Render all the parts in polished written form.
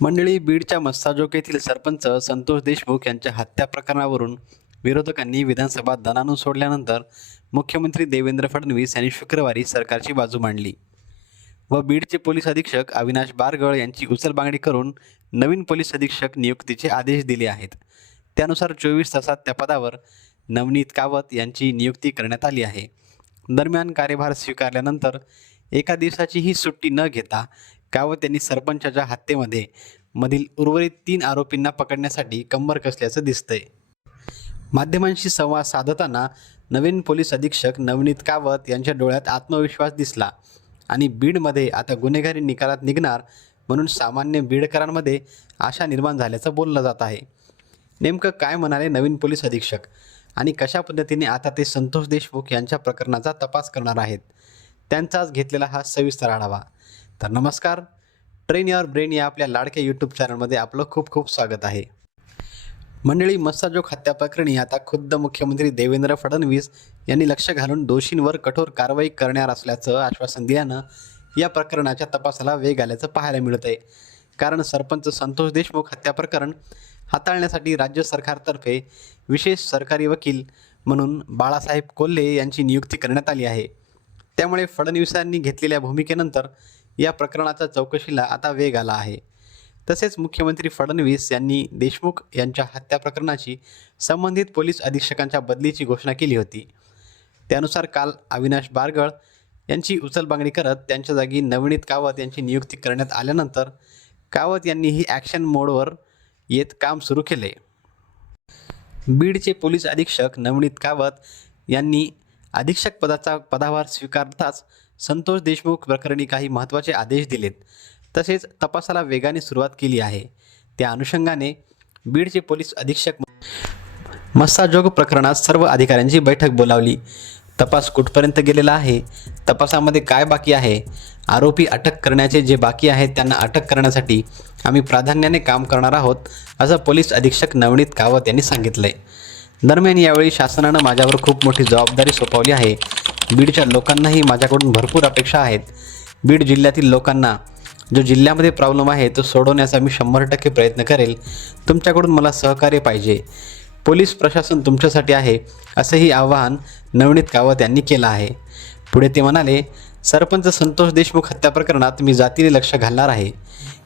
मंडळी, बीडच्या मस्साजोग येथील सरपंच संतोष देशमुख यांच्या हत्या प्रकरणावरून विरोधकांनी विधानसभा दणाणून सोडल्यानंतर मुख्यमंत्री देवेंद्र फडणवीस यांनी शुक्रवारी सरकारची बाजू मांडली व बीडचे पोलीस अधीक्षक अविनाश बारगळ यांची उचलबांगडी करून नवीन पोलीस अधीक्षक नियुक्तीचे आदेश दिले आहेत। त्यानुसार 24 तासात त्या पदावर नवनीत कावत यांची नियुक्ती करण्यात आली आहे। दरम्यान कार्यभार स्वीकारल्यानंतर एका दिवसाचीही सुट्टी न घेता कावत यांनी सरपंचाच्या हत्येमध्ये मधील उर्वरित 3 आरोपींना पकडण्यासाठी कंबर कसल्याचं दिसतंय। माध्यमांशी संवाद साधताना नवीन पोलीस अधीक्षक नवनीत कावत यांच्या डोळ्यात आत्मविश्वास दिसला आणि बीडमध्ये आता गुन्हेगारी निकालात निघणार म्हणून सामान्य बीडकरांमध्ये आशा निर्माण झाल्याचं बोललं जात आहे। नेमकं काय म्हणाले नवीन पोलीस अधीक्षक आणि कशा पद्धतीने आता ते संतोष देशमुख यांच्या प्रकरणाचा तपास करणार आहेत, त्यांचाच घेतलेला हा सविस्तर आढावा। तर नमस्कार, ट्रेन युअर ब्रेन या आपल्या लाडक्या यूट्यूब चॅनलमध्ये आपलं खूप खूप स्वागत आहे। मंडळी, मस्साजोग हत्या प्रकरणी आता खुद्द मुख्यमंत्री देवेंद्र फडणवीस यांनी लक्ष घालून दोषींवर कठोर कारवाई करणार असल्याचं आश्वासन दिल्यानं या प्रकरणाच्या तपासाला वेग आल्याचं पाहायला मिळत आहे। कारण सरपंच संतोष देशमुख हत्या प्रकरण हाताळण्यासाठी राज्य सरकारतर्फे विशेष सरकारी वकील म्हणून बाळासाहेब कोल्हे यांची नियुक्ती करण्यात आली आहे। त्यामुळे फडणवीसांनी घेतलेल्या भूमिकेनंतर या प्रकरणाच्या चौकशीला आता वेग आला आहे। तसेच मुख्यमंत्री फडणवीस यांनी देशमुख यांच्या हत्या प्रकरणाची संबंधित पोलीस अधीक्षकांच्या बदलीची घोषणा केली होती। त्यानुसार काल अविनाश बारगळ यांची उचलबांगडी करत त्यांच्या जागी नवनीत कावत यांची नियुक्ती करण्यात आल्यानंतर कावत यांनीही ॲक्शन मोडवर येत काम सुरू केले। बीडचे पोलीस अधीक्षक नवनीत कावत यांनी अधीक्षक पदाभार स्वीकारताच संतोष देशमुख प्रकरणी काही महत्त्वाचे आदेश दिलेत। तसेच तपासाला वेगाने सुरुवात केली आहे। त्या अनुषंगाने बीडचे पोलीस अधीक्षक मस्साजोग प्रकरणात सर्व अधिकाऱ्यांची बैठक बोलावली। तपास कुठपर्यंत गेलेला आहे, तपासामध्ये काय बाकी आहे, आरोपी अटक करण्याचे जे बाकी आहेत त्यांना अटक करण्यासाठी आम्ही प्राधान्याने काम करणार आहोत, असं पोलीस अधीक्षक नवनीत कावत यांनी सांगितलंय। दरम्यान यावेळी शासनानं माझ्यावर खूप मोठी जबाबदारी सोपवली आहे। बीडच्या लोकांनाही माझ्याकडून भरपूर अपेक्षा आहेत। बीड जिल्ह्यातील लोकांना जो जिल्ह्यामध्ये प्रॉब्लेम आहे तो सोडवण्याचा मी 100% प्रयत्न करेल। तुमच्याकडून मला सहकार्य पाहिजे। पोलीस प्रशासन तुमच्यासाठी आहे, असंही आवाहन नवनीत कावत यांनी केलं आहे। पुढे ते म्हणाले, सरपंच संतोष देशमुख हत्या प्रकरणात मी जातीने लक्ष घालणार आहे।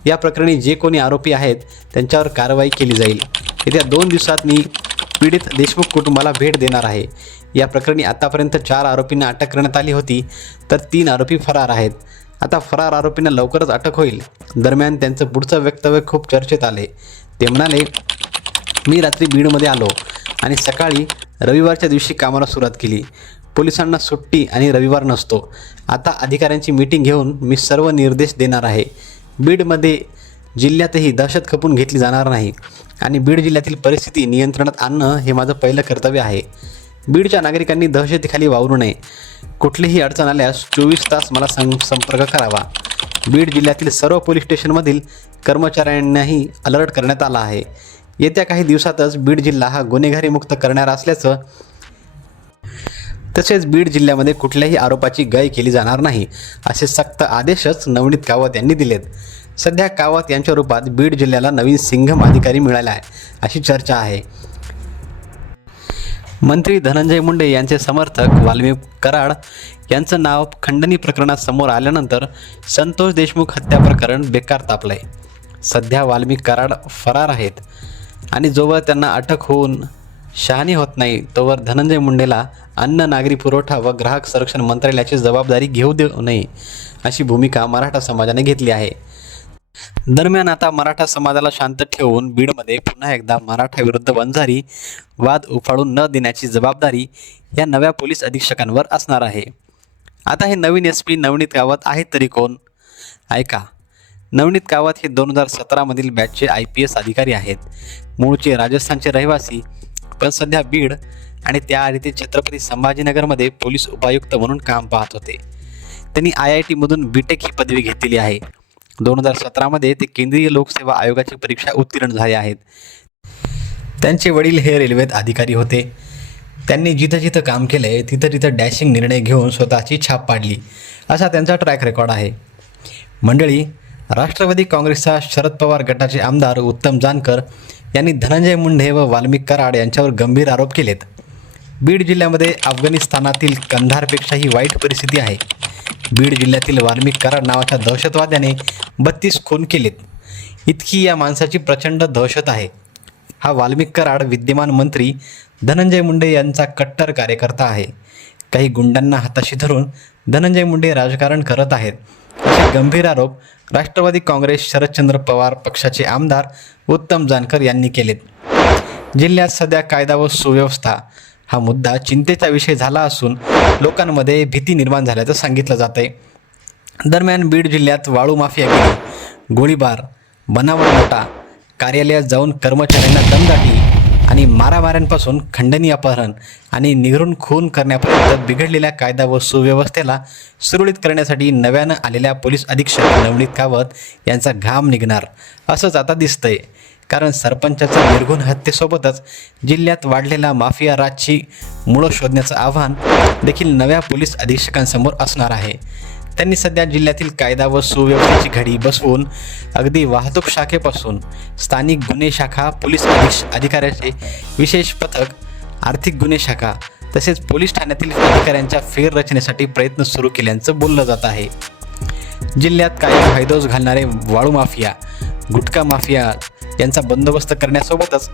या प्रकरणी जे कोणी आरोपी आहेत त्यांच्यावर कारवाई केली जाईल। येत्या 2 दिवसात मी पीडित देशमुख कुटुंबाला भेट देणार आहे। या प्रकरणी आतापर्यंत 4 आरोपींना अटक करण्यात आली होती, तर 3 आरोपी फरार आहेत। आता फरार आरोपींना लवकरच अटक होईल। दरम्यान त्यांचं पुढचं वक्तव्य खूप चर्चेत आले। ते म्हणाले, मी रात्री बीडमध्ये आलो आणि सकाळी रविवारच्या दिवशी कामाला सुरुवात केली। पोलिसांना सुट्टी आणि रविवार नसतो। आता अधिकाऱ्यांची मीटिंग घेऊन मी सर्व निर्देश देणार आहे। बीडमध्ये जिल्ह्यातही दहशत खपून घेतली जाणार नाही आणि बीड जिल्ह्यातील परिस्थिती नियंत्रणात आणणं हे माझं पहिलं कर्तव्य आहे। बीडच्या नागरिकांनी दहशतीखाली वावरू नये। कुठलीही अडचण आल्यास 24 तास मला संपर्क करावा। बीड जिल्ह्यातील सर्व पोलीस स्टेशनमधील कर्मचाऱ्यांनाही अलर्ट करण्यात आला आहे। येत्या काही दिवसातच बीड जिल्हा हा गुन्हेगारी मुक्त करणार असल्याचं, तसेच बीड जिल्ह्यामध्ये कुठल्याही आरोपाची गय केली जाणार नाही, असे सक्त आदेशच नवनीत कावत यांनी दिलेत। सध्या कावत यांच्या रूपात बीड जिल्ह्याला नवीन सिंघम अधिकारी मिळाला आहे, अशी चर्चा आहे। मंत्री धनंजय मुंडे यांचे समर्थक वाल्मिक कराड यांचं नाव खंडणी प्रकरणात समोर आल्यानंतर संतोष देशमुख हत्या प्रकरण बेकार तापलंय। सध्या वाल्मिक कराड फरार आहेत आणि जोवर त्यांना अटक होऊन शहाणी होत नाही तोवर धनंजय मुंडेला अन्न, नागरी पुरवठा व ग्राहक संरक्षण मंत्रालयाची जबाबदारी घेऊ देऊ नये, अशी भूमिका मराठा समाजाने घेतली आहे। दरम्यान आता मराठा समाजाला शांत ठेवून बीडमध्ये पुन्हा एकदा मराठा विरुद्ध वंजारी वाद उफाळून न देण्याची जबाबदारी या नव्या पोलीस अधीक्षकांवर असणार आहे। आता हे नवीन SP नवनीत कावत आहेत तरी कोण? ऐका, नवनीत कावत हे 2017 मधील बॅचचे IPS अधिकारी आहेत। मूळचे राजस्थानचे रहिवासी, पण सध्या बीड आणि त्याआधी ते छत्रपती संभाजीनगरमध्ये पोलीस उपायुक्त म्हणून काम पाहत होते। त्यांनी IIT मधून BTech ही पदवी घेतलेली आहे। 2017 मध्ये ते केंद्रीय लोकसेवा आयोगाची परीक्षा उत्तीर्ण झाले आहेत। त्यांचे वडील हे रेल्वेत अधिकारी होते। त्यांनी जिथं जिथं काम केले तिथं तिथं डॅशिंग निर्णय घेऊन स्वतःची छाप पाडली, असा त्यांचा ट्रॅक रेकॉर्ड आहे। मंडळी, राष्ट्रवादी काँग्रेसचा शरद पवार गटाचे आमदार उत्तम जानकर यांनी धनंजय मुंडे व वाल्मिक कराड यांच्यावर गंभीर आरोप केलेत. बीड जिल्ह्यामध्ये अफगाणिस्तानातील कंधारपेक्षाही वाईट परिस्थिती आहे. बीड जिल्ह्यातील वाल्मिक कराड नावाच्या दहशतवाद्याने 32 खून केलेत. इतकी या माणसाची प्रचंड दहशत आहे. हा वाल्मिक कराड विद्यमान मंत्री धनंजय मुंडे यांचा कट्टर कार्यकर्ता आहे. काही गुंडांना हाताशी धरून धनंजय मुंडे राजकारण करत आहेत, असे गंभीर आरोप राष्ट्रवादी काँग्रेस शरदचंद्र पवार पक्षाचे आमदार उत्तम जानकर यांनी केलेत. जिल्ह्यात सध्या कायदा व सुव्यवस्था हा मुद्दा चिंतेचा विषय झाला असून लोकांमध्ये भीती निर्माण झाल्याचं सांगितलं जात आहे. दरम्यान बीड जिल्ह्यात वाळू माफियागिरी, गोळीबार, बनावट नोटा, कार्यालयात जाऊन कर्मचाऱ्यांना दमदाटी आणि मारामाऱ्यांपासून खंडणी अपहरण आणि निगरून खून करण्यापर्यंत बिघडलेल्या कायदा व सुव्यवस्थेला सुरळीत करण्यासाठी नव्यानं आलेल्या पोलीस अधीक्षक नवनीत कावत यांचा घाम निघणार असंच आता दिसतंय. कारण सरपंचाच्या निर्घुण हत्येसोबतच जिल्ह्यात वाढलेला माफिया राजची मुळं शोधण्याचं आव्हान देखील नव्या पोलीस अधीक्षकांसमोर असणार आहे. त्यांनी सध्या जिल्ह्यातील कायदा व सुव्यवस्थेची घडी बसवून अगदी वाहतूक शाखेपासून स्थानिक गुन्हे शाखा, पोलीस अधिकाऱ्याचे विशेष पथक, आर्थिक गुन्हे शाखा तसेच पोलीस ठाण्यातील अधिकाऱ्यांच्या फेररचनेसाठी प्रयत्न सुरू केल्याचं बोललं जात आहे. जिल्ह्यात कायम हैदोस घालणारे वाळू माफिया, गुटखा माफिया यांचा बंदोबस्त करण्यासोबतच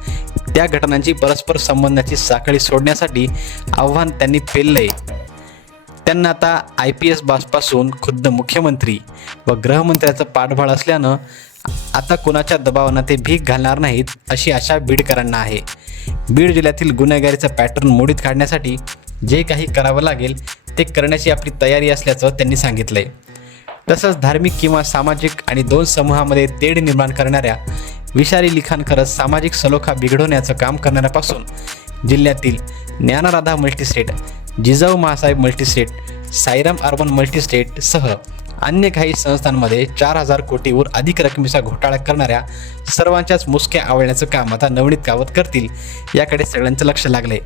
त्या घटनांची परस्पर संबंधाची साखळी सोडण्यासाठी आव्हान त्यांनी पेललंय. त्यांना आता IPS पासून खुद्द मुख्यमंत्री व गृहमंत्र्याचं पाठबळ असल्यानं आता कोणाच्या दबावानं ते भीक घालणार नाहीत अशी आशा बीडकरांना आहे. बीड जिल्ह्यातील गुन्हेगारीचा पॅटर्न मोडीत काढण्यासाठी जे काही करावं लागेल ते करण्याची आपली तयारी असल्याचं त्यांनी सांगितलंय. तसंच धार्मिक किंवा सामाजिक आणि दोन समूहामध्ये तेढ निर्माण करणाऱ्या विषारी लिखाण करत सामाजिक सलोखा बिघडवण्याचं काम करणाऱ्यापासून जिल्ह्यातील ज्ञानराधा मल्टीस्टेट, जिजाऊ मासाहेब मल्टीस्टेट, साईराम अर्बन मल्टीस्टेट सह अन्य काही संस्थांमध्ये 4,000 कोटीवर अधिक रकमेचा घोटाळा करणाऱ्या सर्वांच्याच मुसक्या आवळण्याचं काम आता नवनीत कावत करतील याकडे सगळ्यांचं लक्ष लागलंय.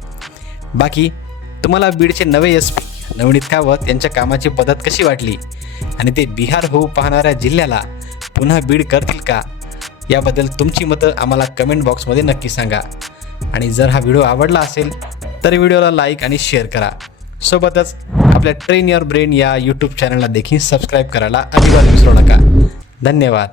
बाकी तुम्हाला बीडचे नवे SP नवनीत कावत यांच्या कामाची पद्धत कशी वाटली आणि ते बिहार होऊ पाहणाऱ्या जिल्ह्याला पुन्हा बीड करतील का, याबद्दल तुमची मतं आम्हाला कमेंट बॉक्समध्ये नक्की सांगा. आणि जर हा व्हिडिओ आवडला असेल तर व्हिडिओला लाईक आणि शेअर करा. सोबतच आपल्या ट्रेन युअर ब्रेन या YouTube चॅनलला देखील सबस्क्राईब करायला अजिबात विसरू नका. धन्यवाद.